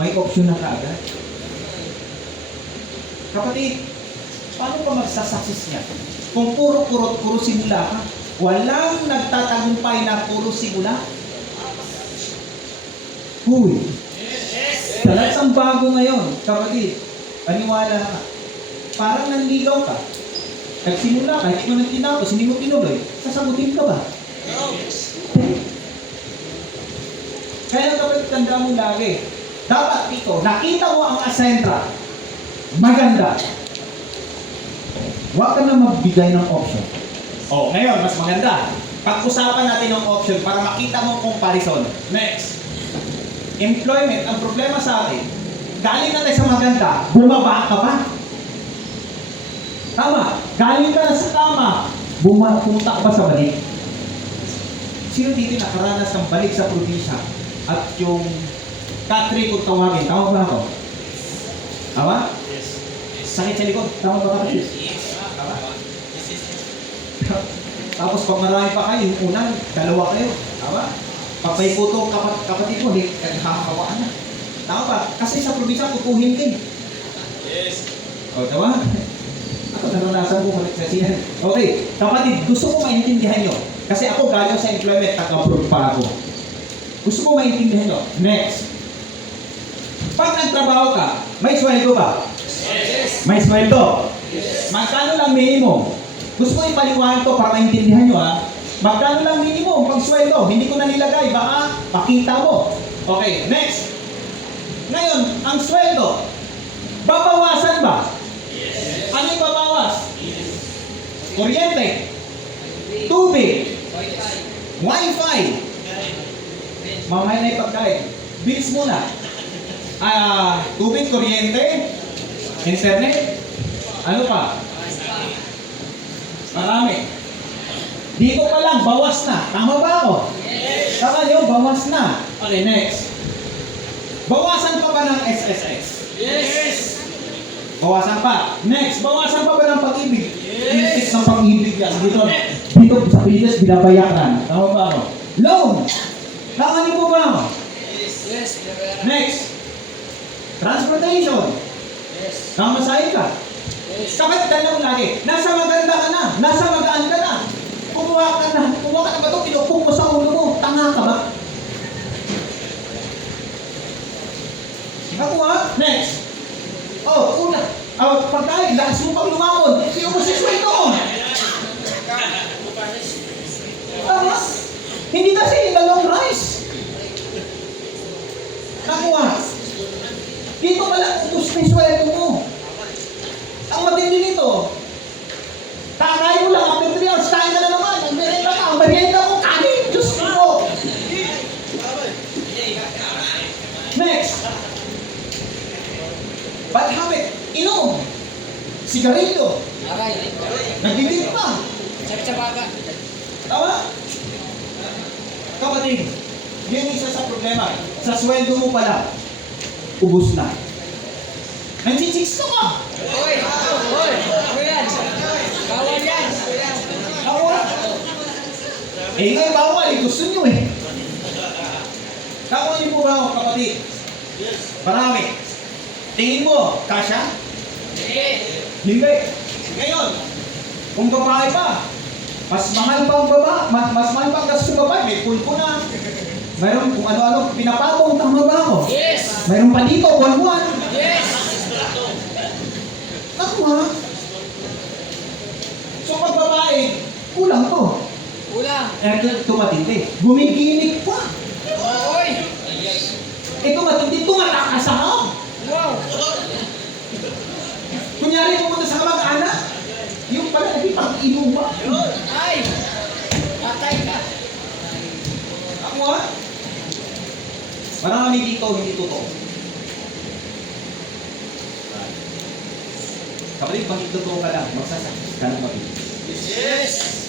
May option na kaagad. Kapatid, paano pa magsasaksis niya? Kung puro simula ka, walang nagtatagumpay na puro simula. Huy! Talagang bago ngayon, kapatid. Paniwala ka. Parang nanligaw ka. Nagsimula ka, hindi mo nang tinapos, hindi mo tinuloy. Sasagutin ka ba? Kaya kapatid, tanda mo lagi. Dapat dito, nakita mo ang Acentra. Maganda. Huwag ka na magbigay ng option. Oh, ngayon, mas maganda. Pag-usapan natin ng option para makita mo comparison. Next. Employment, ang problema sa atin, galing na tayo sa maganda, bumaba ka pa. Tama. Galing ka na sa tama, pumunta ka pa sa balik. Sino dito nakaranas ng balik sa probinsya? At yung Katri kung tawagin, tama ba ako? Tama? Yes. Sakit sa likod, tama ba Katri? Tama? Tapos pag marami pa kayo, yung unang, dalawa kayo. Tama? Pag may putong kapatid mo, nakakawaan na. Tama ba? Kasi sa probinsya, putuhin ka. Yes. O, tama? Ako, naranasan ko ulit kasi yan. Okay, kapatid, gusto ko maintindihan nyo. Kasi ako galing sa employment, taga-abroad pa ako. Gusto ko maintindihan nyo. Next. Pag nagtrabaho ka, may sweldo ba? Yes. May sweldo? Yes. Magkano lang minimum? Gusto ko ipaliwanag to para maintindihan nyo ha. Magkano lang minimum pag sweldo? Hindi ko na nilagay, baka pakita mo. Okay, next. Ngayon, ang sweldo, babawasan ba? Yes. Ano yung babawas? Yes. Kuryente, tubig, wifi, mamaya na yung pagkain. Bills muna. Tubig, kuryente, internet, ano pa? Marami. Dito pa lang, bawas na. Tama ba ako? Yes. Tama nyo, bawas na. Okay, next. Bawasan pa ba ng SSS? Yes. Bawasan pa. Next, bawasan pa ba ng pag-ibig? Yes. Intik ng pag-ibig yan. Dito sa Pilipinas, binabayaran. Tama ba ako? Loan. Tama niyo po ba ako? Yes. Next. Transportation. Yes. Namasahe ka. Kapag dalaw lagi, nasa maganda ka na, nasa magaan ka na. Kumuha ka na ba ito? Pinupong mo sa ulo mo. Tanga ka ba? Nakuha? Next. Oh, una. Pagkain, lakas mo pag lumamon. Hindi mo si sweldo mo. Tama? Hindi kasi dalawang rice. Nakuha. Dito pala, ubus na yung sweldo mo. Ang matindi nito, takay mo lang, after 3 hours, tayo ka na naman. Ang merenda ka, ang merienda mo, kanin, Diyos mo. Next. Bad habit, inom, sigarilyo, nagdidip pa. Tama? Kapatid, yun isa sa problema. Sa sweldo mo pala, ubus na. Nansisikso ka. Hoy! Ano yan? Bawal yan! Ako eh ngayon bawal eh. Gusto nyo eh. Kakuha niyo po ba ako, kapatid? Yes. Marami. Tingin mo, kasya? Hindi. Ngayon, kung babae pa, mas mahal pa ang baba, mas mahal pa ang gastos ng babae, may pulpo na. Mayroon kung ano-ano, pinapatong, tama ba ako? Yes! Mayroon pa dito, buwan-buwan. Yes! Ako ha? So pag babae, kulang to. Ulang! Ito matindi. Gumigimik pa. Hoy! Ito matindi, tumatakas ako. Wow! Kunyari pumunta sa kamag-anak, yung pala nagpipag-inom ba? Ay! Patay ka! Ako ha? Marami dito, hindi totoo. Kapatid, pag totoo ka lang, magsasakit ka ng mabili. Yes!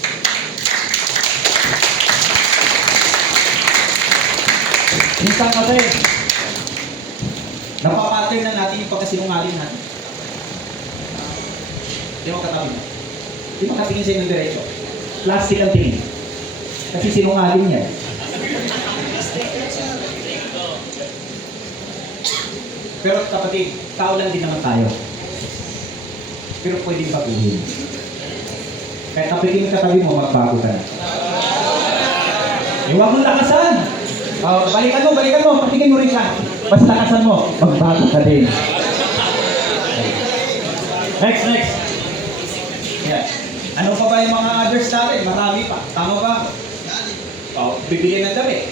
Minsan kasi, napapattern na natin yung pagkasinungaling natin. Di mo katabi mo. Di mo katingin sa inyong diretso. Plastic ang tingin. Kasi sinungaling niya. Pero kapatid, tao lang din naman tayo. Pero pwedeng baguhin. Kaya tapikin yung katabi mo, magbago ka na. Huwag mong lakasan. Balikan mo, patikin mo rin siya. Mas lakasan mo, magbago ka din. Next. Yeah. Ano pa ba yung mga others natin? Marami pa. Tama ba? Bibili ng damit.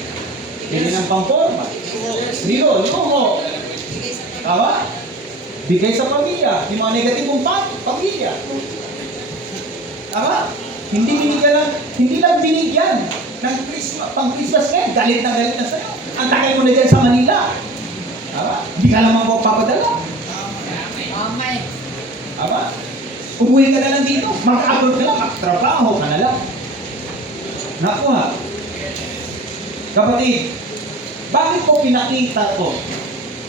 Bibili ng pamporma. Lilo mo. Tama? Bigay sa pamilya. Yung mga negatibong pamilya. Tama? Hindi lang binigyan ng pang-Christmas ngayon. Galit na sa'yo. Ang takay mo na dyan sa Manila. Tama? Hindi ka naman mo papadala. Amay. Tama? Umuwi ka na lang dito. Mag-abroad ka lang. Magtrabaho ka na lang. Naku ha. Kapatid, bakit ko pinakita ko?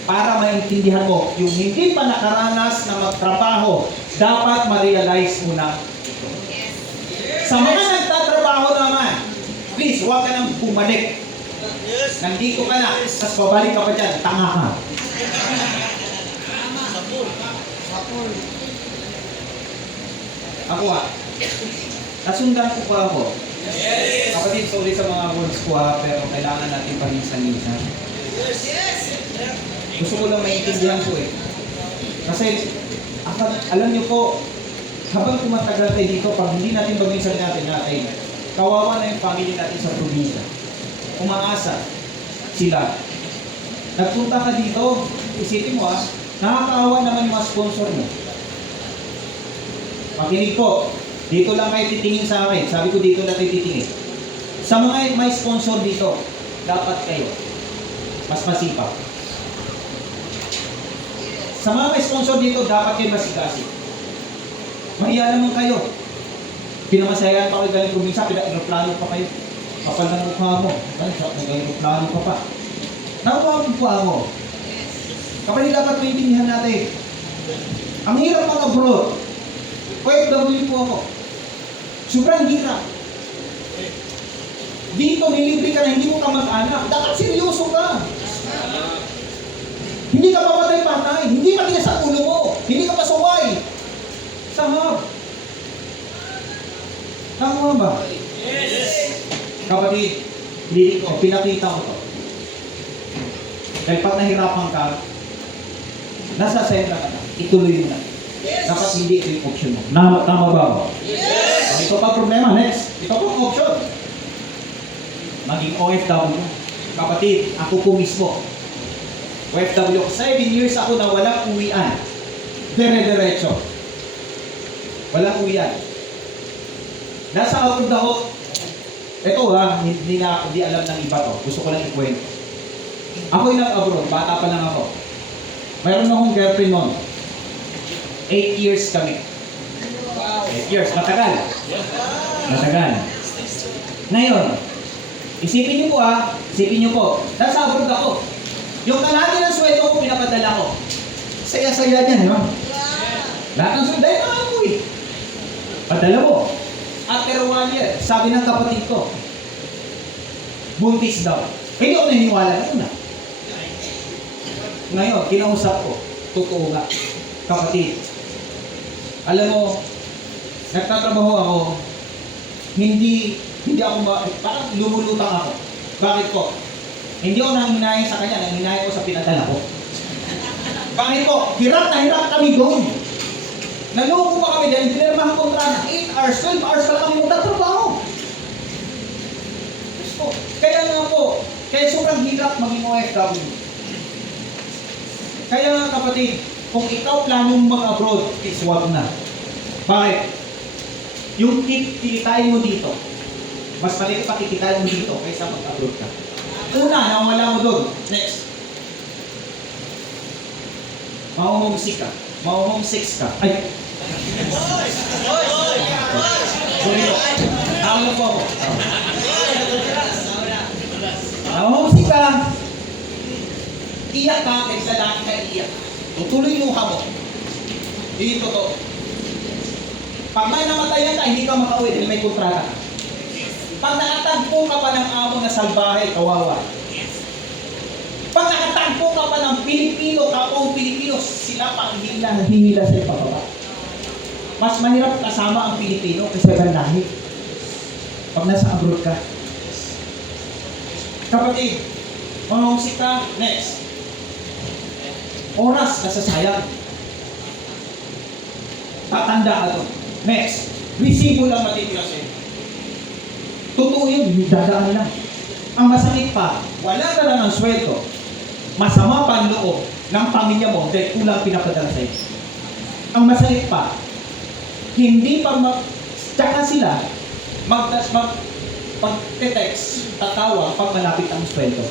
Para maintindihan mo, yung hindi pa nakaranas na magtrabaho, dapat ma-realize mo na ito. Sa mga nagtatrabaho naman, please, huwag ka nang bumalik. Nandito ka na, tapos babalik ka pa dyan, tanga ka. Ako nasundan ko pa ako. Kapatid, sorry sa mga words ko pero kailangan natin paminsan-minsan. Gusto ko lang maintindihan ko Kasi, alam niyo po, habang tumatagal tayo dito, pag hindi natin paminsan natin, kawawa na yung family natin sa probinsya. Umaasa sila. Nagpunta ka dito, isipin mo nakakaawa naman yung mga sponsor mo. Makinig po, dito lang kayo titingin sa akin. Sabi ko dito lang kayo titingin. Sa mga may sponsor dito, dapat kayo mas masipag. Sa mga may sponsor dito, dapat kayo masigasig. Mahiya naman kayo. Pinamasayahan pa kayo galing probinsya, pina-aeroplano pa kayo. Kapal ng mukha mo. Nag-aeroplano pa pa. Nakuha ang mukha mo. Kapag dapat maintindihan natin. Ang hirap mga abroad. OFW po ako. Sobrang hirap. Dito, nilibre ka na, hindi mo ka mag-anak. Dapat seryoso ka. Hindi ka papatay-patay. Hindi matigas sa ulo mo. Hindi ka pasaway. Sahab. Tama ba? Yes. Kapatid, pinakita ko to. Dahil pag nahirapan ka, nasa sentro ka na. Ituloy mo na. Yes. Dapat hindi ito yung option mo. Tama ba? Yes. Ito pa problema. Next. Ito po ang option. Maging OFW. Kapatid, ako po mismo. OFW. 7 years ako na walang uwian. Dire-diretso. Walang uwian. Nasa abroad ako. Ito hindi alam ng iba to. Gusto ko lang ikwento. Ako yung nag-abroad. Bata pa lang ako. Mayroon akong girlfriend noon. 8 years kami. 8 years. Matagal. Matagal. Ngayon, isipin niyo po, nasa abroad ako. Yung kalahati ng sweldo ko, pinapadala ko. Saya-saya niyan, no? Lahat ng sweldo, dahil mga mo Padala mo. After 1 year, sabi ng kapatid ko, buntis daw. Hindi ako naniniwala na una. Ngayon, kinausap ko, totoo nga. Kapatid, alam mo, nagtatrabaho ako, hindi ako parang lumulutang ako. Bakit po? Hindi ako nanghinahin sa kanya, nanghinahin ko sa pinadala ko. Bakit po? Hirap na hirap kami doon. Naloko pa kami dahil pinirmahan kontrata. 8 hours, 12 hours pala kami magtatrabaho. Kaya nga po, kaya sobrang hirap maging OFW. Kaya nga kapatid, kung ikaw planong mag-abroad, is wag na. Bakit? Yung kikitain mo dito, mas maliit pa kikitain mo dito kaysa mag-abroad ka. Una, nawala mo doon. Next. Mauhomesick ka. Mauhomesick ka. Ay! Sorry po. Tawag na po ako. Mauhomesick ka. Iyak ka, kaysa laki ka iyak. Tutuloy yung luha mo. Dito to. Pag may namatayan ka, hindi ka makauwi dahil may kontrata ka. Pag nakatagpo ka pa ng amo na salbahe, kawawa. Pag nakatagpo Takbo ka pa ng Pilipino, kapong Pilipino, sila pang hihila sa pababa. Mas mahirap kasama ang Pilipino kaysa ibang lahi. Pag nasa abroad ka. Kapatid, mamamsik ka, next. Oras nasasayang. Tatanda ka to. Next. Resibo lang matitira sa'yo. Totoo yun, dadaan lang. Ang masakit pa, wala ka lang ng sweldo. Masama pa ang loob ng pamilya mo dahil kulang pinapadala sa'yo. Ang masakit pa, hindi pa tsaka sila pag-text, tatawa pag malapit ang sweldo.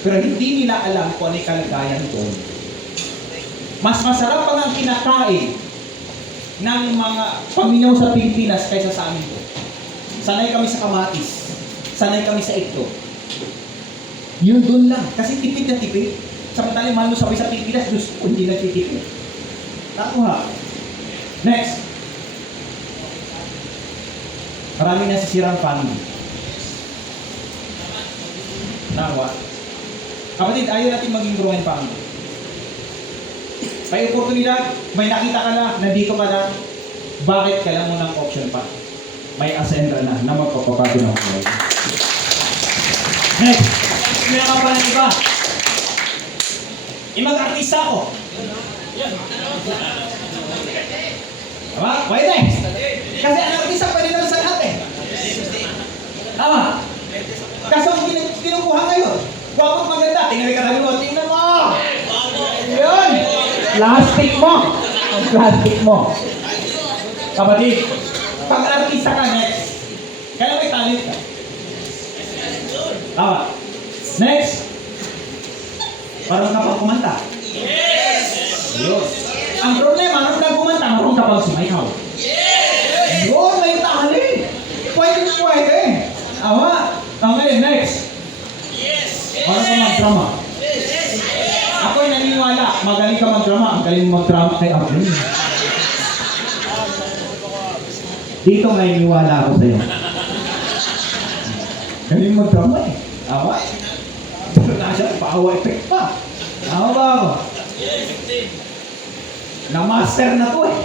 Pero hindi nila alam kung ano yung kalagayan doon. Mas masarap pa ang kinakain ng mga paminaw sa Pilipinas kaysa sa amin po. Sanay kami sa kamatis. Sanay kami sa itlog. Yun doon lang. Kasi tipid na tipid. Samantalang mahal mo sabi sa Pilipinas, Diyos ko, hindi nagtitipid. Nakuha. Next. Marami nasisirang family. Nakuha. Kapatid, ayaw natin maging growing family. May oportunidad, may nakita ka na, nandito ka na, bakit kailangan mo ng option pa? May ascender na magpapabago ng buhay. Next, kailangan pa ng iba. Imag-artista ako. Tama? Pwede. Kasi ang artista pwede naman sa lahat eh. Tama? Kaso ang kinukuha ngayon, wapag maganda, tingnan ka tayo mo, tingnan mo! Yun! Plastic mo! Ang plastic mo. Kapatid, pag artista ka next, kaya may talent ka. Tama. Next. Parang ka pang kumanta. Yes! Yun. Ang problema, nung ka kumanta, marunong ka pang sumayaw. Yes! Yun, may talent. Pwede. Tama. Okay, next. Yes! Parang ka mag-drama. Ako'y naniniwala, magaling ka mag-drama. Ang galing mag-drama kay Abdul. Dito naniniwala ako sa'yo. Galing mag-drama eh. Awa. Pero nasa pa-awa effect pa. Tama ba ako? Na-master na to eh.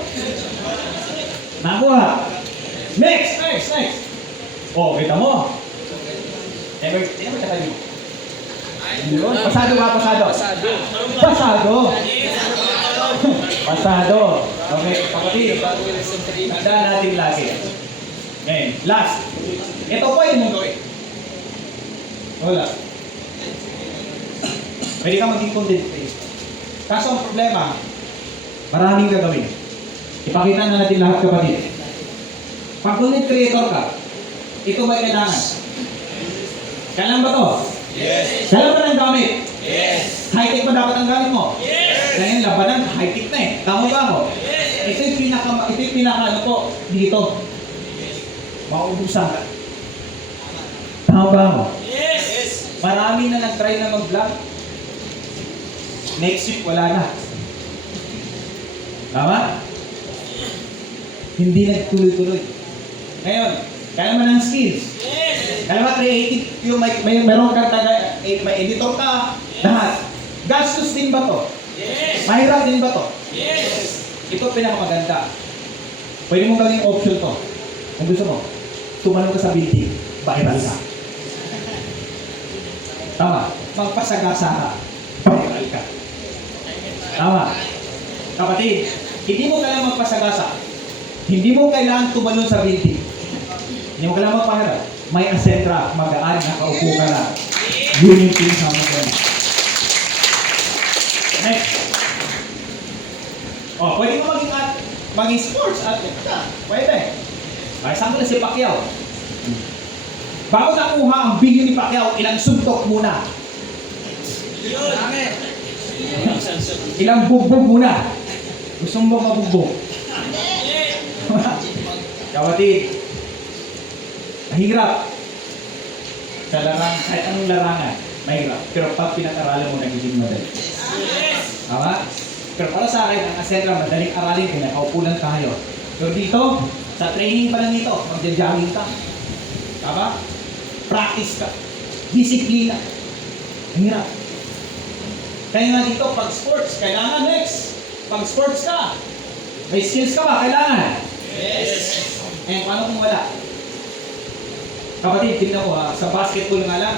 Nakuha. Next. Oh, kita mo. Tingnan mo tayo. Yun. Pasado ba? Pasado. Okay, kapatid. Tandaan natin lagi. Okay, last. Ito po yung mong gawin. Wala. Pwede ka maging content creator. Kaso ang problema, maraming gagawin. Ipakita na natin lahat, kapatid. Pag content creator ka, ito ba kailangan? Kailan ba to? Yes. Kailan ba ng gamit? Yes. High-tech ba dapat ang gamit mo? Yes. Ngayon, labanan, high-tech na eh. Tama ba ako? Yes. Ito yung pinaka ano po, dito. Mauubusan ka. Tama ba ako? Yes. Marami na nag-try na mag-vlog. Next week, wala na. Tama? Hindi nagtuloy-tuloy. Ngayon, kaya naman ang skills. Yes. Kaya ba creative, yung meron kang may editor ka, lahat. Gastos din ba to? Yes. Mahirap din ba to? Yes. Ito pinakamaganda. Pwede mo gawing option to. Kung gusto mo, tumalong ka sa building, viral ka. Tama. Magpasagasa ka, viral ka. Tama. Kapatid, hindi mo kailangan magpasagasa. Hindi mo kailangan tumalon sa building. Hindi mo kailangan magpaharap. May asentra, magaan, nakaupo ka lang. Yun yung pinasama ko. Next. Oh, pwede mo maging sports athlete ka. Pwede. Ay, saan mo na si Pacquiao? Bago nakuha ang bilyon ni Pacquiao, ilang suntok muna. Ilang bugbog muna. Gusto mo mabugbog? Kapatid, mahirap. Sa kahit anong larangan, mahirap. Pero pag pinag-aralan mo, nagiging madali. Tama? Pero para sa akin, ang asentra, madaling aralin kung nakaupo lang tayo. Pero dito, sa training pa lang dito, magja-jogging ka. Tama? Practice ka. Disiplina. Mahirap. Kaya nga dito, pag sports, kailangan next. Pag sports ka, may skills ka ba? Kailangan. Yes. Eh, paano kung wala? Kapatid, tingnan ko ha, sa basketball nga lang,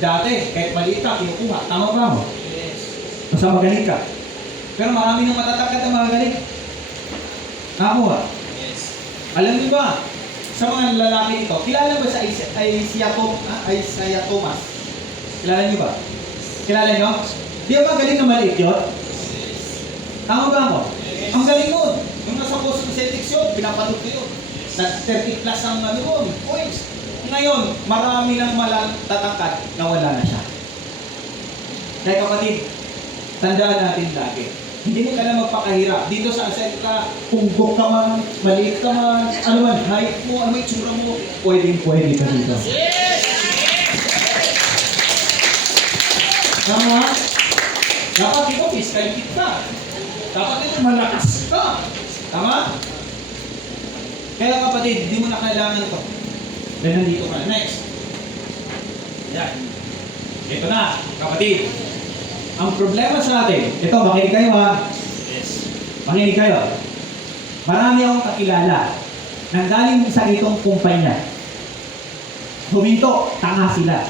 dati, kahit maliit ka, kinukuha. Tama ba mo? Yes. Basta magaling ka. Pero marami nang matatakad na magaling. Ako ha. Yes. Alam niyo ba, sa mga lalaki dito, kilala ba sa Isaiah Thomas? Kilala niyo ba? Kilala niyo? Di ba galing na maliit yun? Tama ba ako? Ang galing nun. Yung nasa Boston Celtics yun, pinapatot ko yun. Sa 30 plus ang ano yun, points. Ngayon, marami lang tatakad na wala na siya. Kaya kapatid, tandaan natin lagi. Hindi mo ka na magpakahirap. Dito sa Asenka, kung buk ka man, maliit ka man, ano man, height mo, ano may tsura mo, pwede ka dito. Tama? Dapat ito, physical fit ka. Dapat ito, malakas ka. Tama? Kaya kapatid, hindi mo na kailangan ito. Dahil nandito ka na. Next. Yan. Ito na, kapatid. Ang problema sa atin, ito, makinig kayo ha. Yes. Makinig kayo. Marami akong kakilala nang galing sa itong kumpanya. Huminto, tanga sila.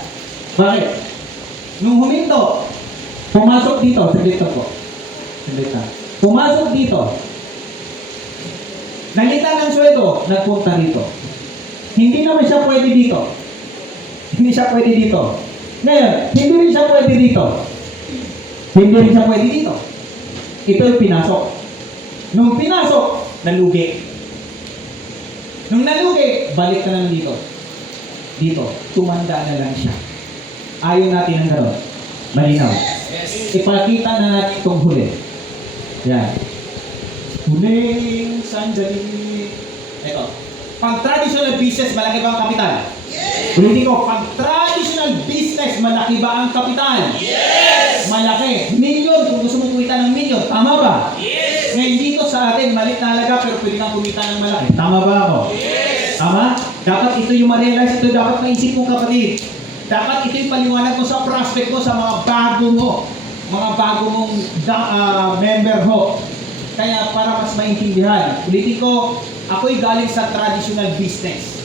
Bakit? Nung huminto, pumasok dito, saglit po. Saglit na. Pumasok dito. Nalita ng sweldo, nagpunta dito. Hindi naman siya pwede dito. Hindi siya pwede dito. Ngayon, hindi rin siya pwede dito. Hindi rin siya pwede dito. Ito yung pinasok. Nung pinasok, nalugi. Nung nalugi, balik ka na dito. Dito, tumanda na lang siya. Ayaw natin ang gano'n. Malinaw. Yes. Ipakita na natin itong huli. Yan. Huling sandali. Ito. Pag traditional business, malaki ba ang kapital? Yes. Ulitin ko, pag traditional business, malaki ba ang kapital? Yes. Malaki. Million, kung gusto mo kumita ng million. Tama ba? Yes. Ngayon dito sa atin, malit na halaga, pero pwede kang kumita ng malaki. Tama ba ako? Yes. Tama? Dapat ito yung ma-realize, ito dapat maisip mo kapatid. Dapat ito yung paliwanag mo sa prospect mo, sa mga bago mo. Mga bago mong member mo. Kaya para mas maintindihan, ulitin ko, ako'y galing sa traditional business.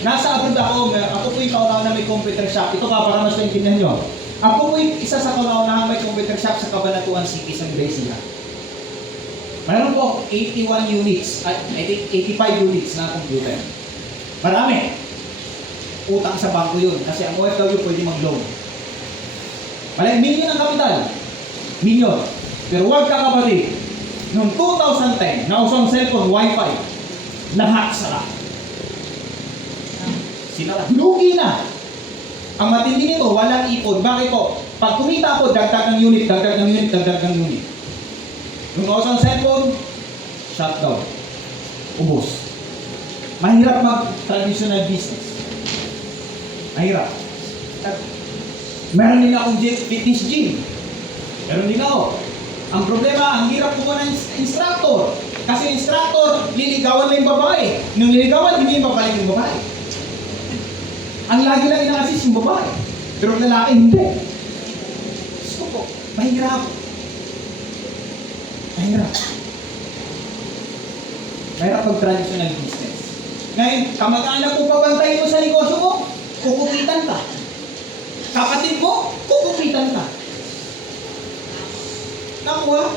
Nasa abroad ako po yung kauna-una may computer shop. Ito ka para mas maintindihan nyo. Ako po yung isa sa kauna-una may computer shop sa Cabanatuan City, sa Gracia. Mayroon po 81 units, I think 85 units na computer. Marami. Utang sa bangko yun kasi ang OFW pwede mag-loan. Malay, million ang kapital. Million. Pero wag ka kapatid. Noong 2010, nausang cellphone, wifi, lahat sara. Sinara. Lugi na. Ang matindi nito, walang ipon. Bakit po? Pag kumita ako, dagdag ng unit, dagdag ng unit, dagdag ng unit. Noong nausang cellphone, shutdown. Ubos. Mahirap mag-traditional business. Mahirap. Meron din akong fitness gym. Meron din ako. Ang problema, ang hirap kumuha ng instructor. Kasi instructor, liligawan na yung babae. Nung liligawan, hindi yung babalik yung babae. Ang lagi lang ina-assist yung babae. Pero ang lalaki, hindi. So po, mahirap. Mahirap. Mahirap mag-traditional business. Ngayon, kamag-anak mo pabantayin mo sa negosyo mo, kukupitan ka. Kapatid mo, kukupitan ka. Nakuha?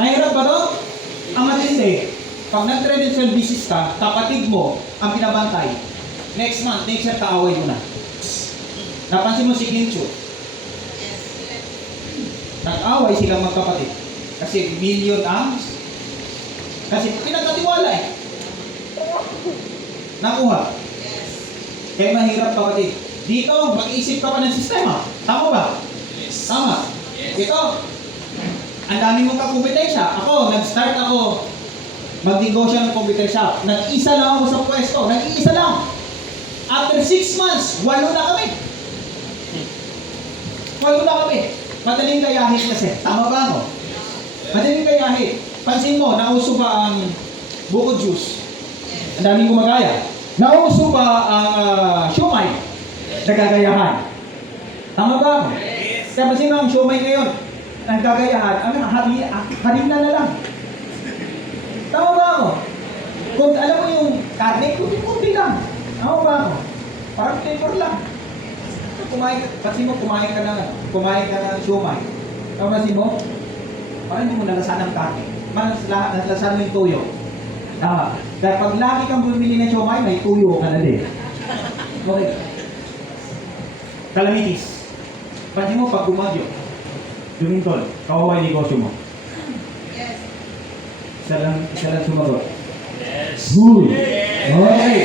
Mahirap ba to? Ang matindi, pag nag-traditional business ka, kapatid mo ang pinabantay. Next month, next year, kaaway mo na. Napansin mo si Gincho. Nag-away silang magkapatid. Kasi million ang... Kasi pinagkatiwala eh. Nakuha? Kaya mahirap kapatid. Dito, mag-iisip ka pa ng sistema. Tama ba? Yes. Tama. Yes. Ito, ang dami mong kakumpetensya. Ako, nag-start ako mag-negosyo ng computer shop. Nag-isa lang ako sa pwesto. Nag-iisa lang. After 6 months, 8 na kami. 8 na kami. Madaling gayahin kasi. Tama ba ako? Madaling gayahin. Pansin mo, nauso ba ang buko juice? Ang daming gumagaya. Nauso ba ang siomay? Nagagayahan. Tama ba ako? Kaya pansin mo ang siomay ngayon. ang gagayahan, harina na lang. Tama ba ako? Kung alam mo yung karne, kunti lang. Tama ba ako? Parang flavor lang. Kasi mo, kumain ka ng siomay. Tama si mo? Parang hindi mo nalasan ng karne. Nalasan mo yung tuyo. Tama. Dahil pag lagi kang bumili ng siomay, may tuyo ka na din. Okay. Calamities. Pansin mo pag gumagyo, dumintol, kawawa yung negosyo mo. Yes. Isa lang sumagot. Yes. Good. Okay.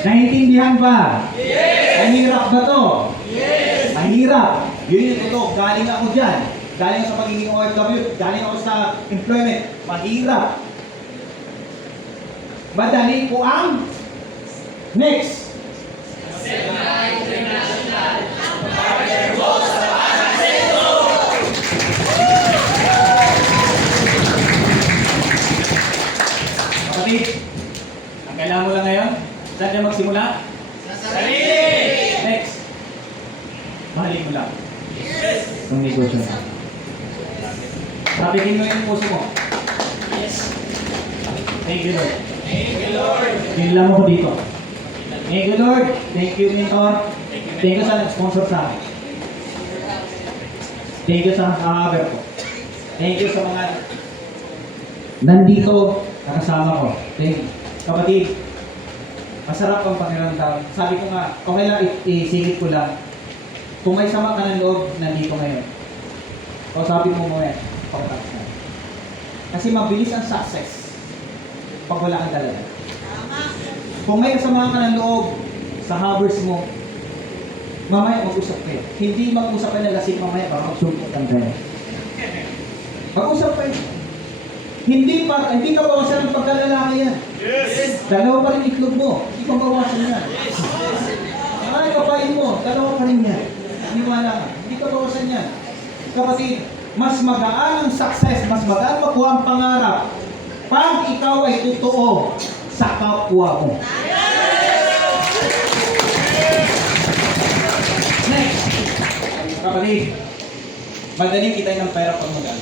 Naintindihan ba? Yes. Mahirap ba to? Yes. Mahirap. Yun yung ito. Galing ako dyan. Galing sa pagiging OFW. Galing ako sa employment. Mahirap. Madali po ang next. Kapatid, ang kailangan mo lang ngayon, saan ka magsimula? Sarili. Next. Mahalin mo lang. Yes. Itong negosyo mo. Sabihin mo yung puso mo. Yes. Thank you, Lord. Thank you, Lord. Kinilang mo ko dito. Thank you, Lord. Thank you, Mentor. Thank you sa nag-sponsor sa akin. Thank you sa nakahaber ko. Thank you sa mga nandito nakasama ko. Thank you. Kapatid, masarap ang pakiramdam. Sabi ko nga, okay lang, isigit ko lang. Kung may sama ka ng loob, nandito ngayon. O sabi mo mo yan, pagkatapos na. Kasi mabilis ang success pag wala kang dalaga. Kung may kasama ka ng loob sa habers mo, mamaya mag-usap kayo. Hindi mag-usap kayo na lasing mamaya, baka magsumpot ang gano'n. Mag-usap kayo. Hindi ka bawasan ng pagkalalaki yan. Yes. Dalawa pa rin itlog mo. Hindi ka bawasan yan. Ay, kapain mo. Dalawa pa rin yan. Iniwala ka. Hindi ka bawasan yan. Kapatid, mas magaan ang success, mas magaan makuha ang pangarap pag ikaw ay totoo sa kapwa mo. Next. Kapatid, madaling kitain ng pera pag magaan.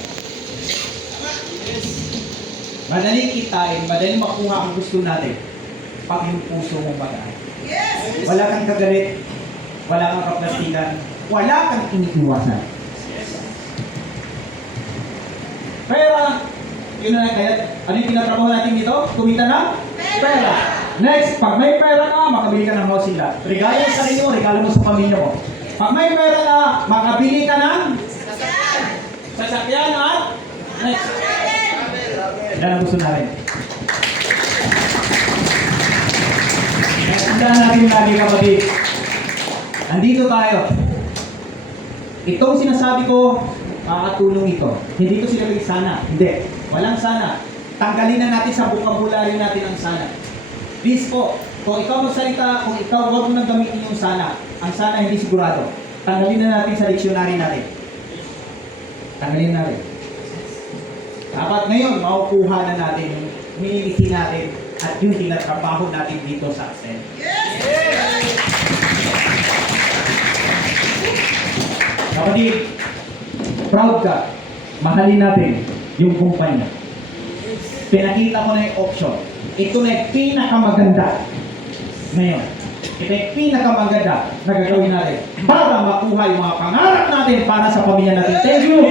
Madaling kitain, madaling makuha ang gusto natin pag yung puso mong magaan. Yes. Wala kang kagalit, wala kang kaplastikan, wala kang iniiwasan. Pera! Yun na kaya, ano yung tinatrabaho natin dito? Kumita ng pera. Next, pag may pera ka, makabili ka ng housing lot. Regalo sa sarili mo, regalo mo sa pamilya mo. Pag may pera ka, makabili ka ng sasakyan at next. Yan ang gusto natin. Tandaan natin lagi, kapatid. Andito tayo. Itong sinasabi ko, makakatulong ito. Hindi ko sinabi sana. Hindi. Walang sana. Tanggalin na natin sa vocabulary natin ang sana. Please po, kung ikaw magsalita, kung ikaw huwag mo nang gamitin yung sana. Ang sana hindi sigurado. Tanggalin na natin sa dictionary natin. Tanggalin natin. Dapat ngayon, makukuha na natin yung miniliti natin at yung tinatrabaho natin dito sa Accent. Kapatid, proud ka. Mahalin natin yung kumpanya. Pinakita ko na yung option. Ito na yung pinakamaganda ngayon. Ito yung pinakamaganda na gagawin natin para makuha yung mga pangarap natin para sa pamilya natin. Thank you.